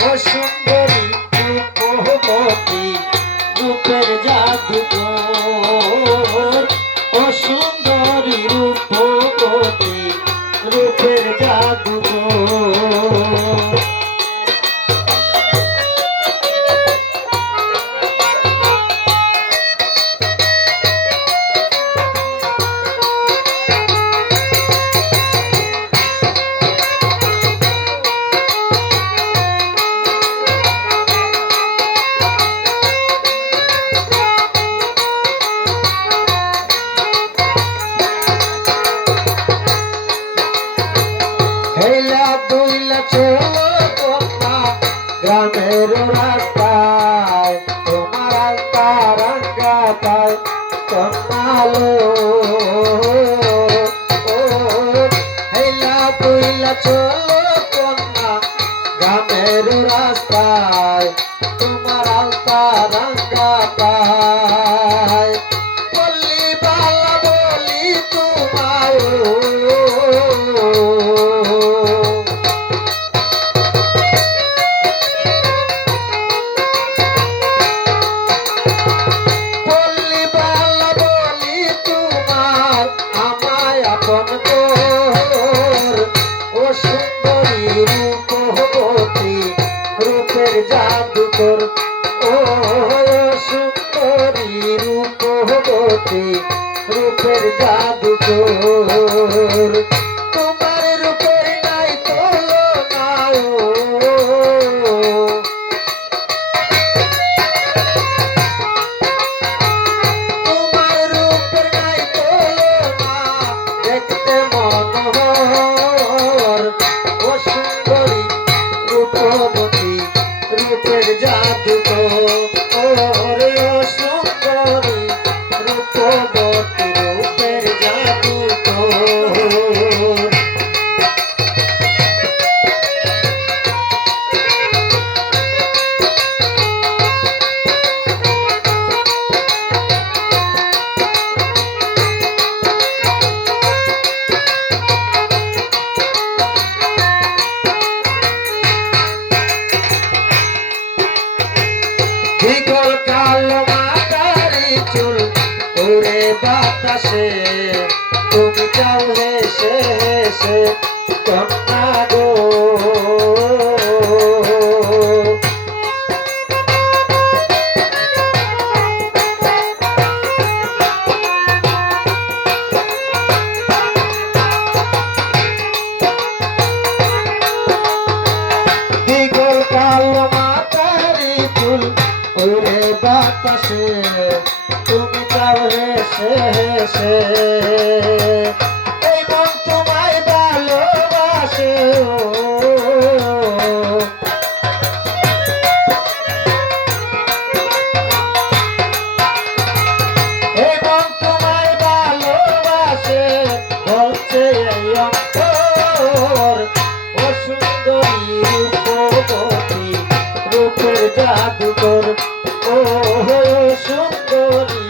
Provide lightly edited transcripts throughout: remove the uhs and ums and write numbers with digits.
ও সুন্দরী রূপবতী রূপের জাদুকর ও সুন্দরী রূপবতী রূপের জাদুকর হেলা দুইলা চলো কন্যা গ্রামের রাস্তায় তোমার আলতা রাঙ্গা পায় কন্যালো হেলা দুইলা চলো কন্যা গ্রামের রাস্তায় তোমার আলতা রাঙ্গা পায় বললি বালা বলি তোমায় রূপের জাদুকর ও সুন্দরী রূপবতী রূপের জাদুকর তোমার রূপের নাই তুলনা তোমার রূপের নাই তুলনা দেখতে মনোহর ও সুন্দরী রূপবতী রূপের জাদুকর ও সুন্দরী রূপবতী রূপের জাদুকর বিগল কালো মাথারি চুল উড়ে বাতাসে তুমি যাও হেসে হেসে কন্যা গো বিগল কালো মাথারি চুল উড়ে বাতাসে তুমি যাও হেসে হেসে এই মন তোমায় ভালোবাসে এই মন তোমায় ভালোবাসে বলছে এই অন্তর ও সুন্দরী রূপবতী রূপের জাদুকর ও সুন্দরী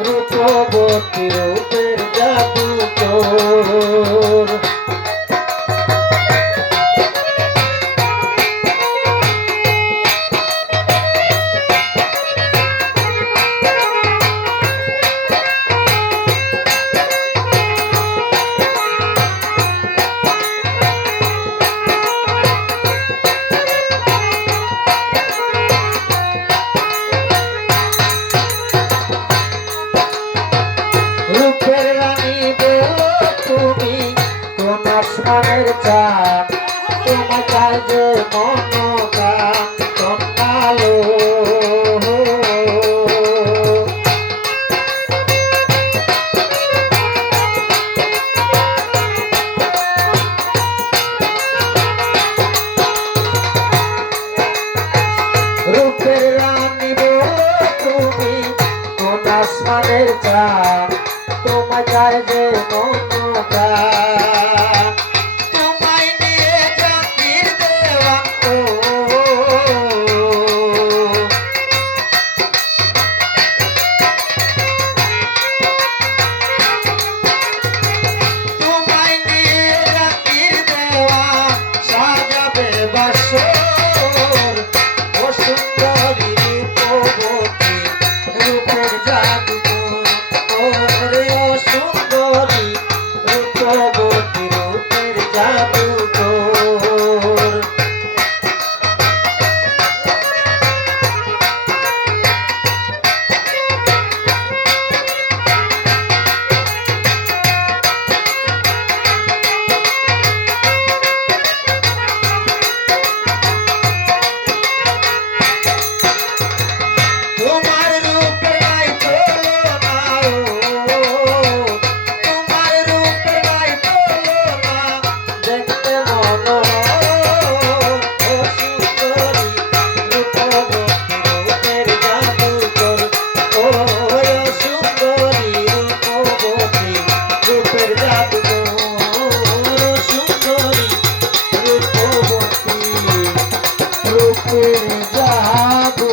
রূপবতী রূপের জাদুকর রূপের রানী বলো তুমি কোন আসমানের চাঁদ তোমার কাজে মনোকাম কন্যালো রূপের রানী বলো তুমি কোন আসমানের চাঁদ তোমার কাজে মনোকাম তোমায় নিয়ে জাতির দেওয়া তোমায় নিয়ে জাতির দেওয়া সাজাবে বাসর রূপের জাদু